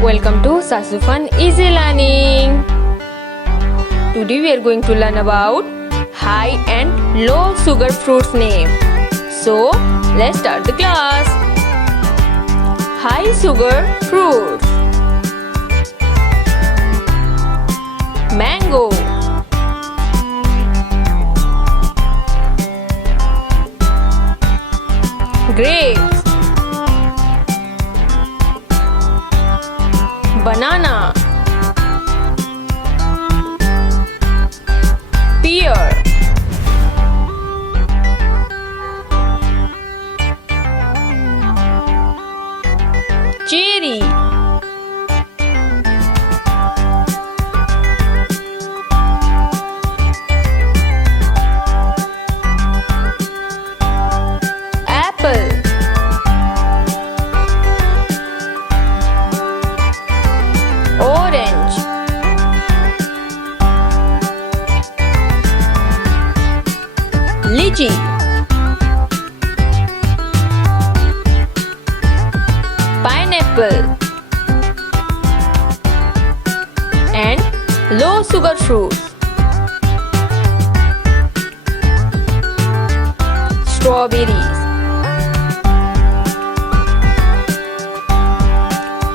Welcome to Sasu Fun Easy Learning. Today we are going to learn about high and low sugar fruits name. So let's start the class. High sugar fruits. Mango, grapes, banana, pear, cherry, apple, orange, lychee, pineapple, and low sugar fruits. Strawberries,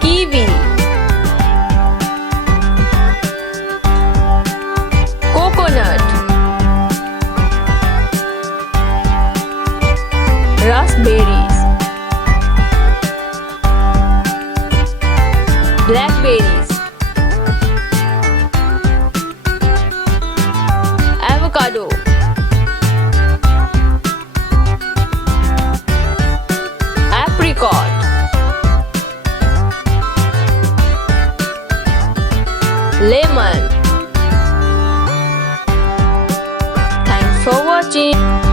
kiwi, coconut, raspberries, blackberries, avocado, apricot, lemon. Thanks for watching.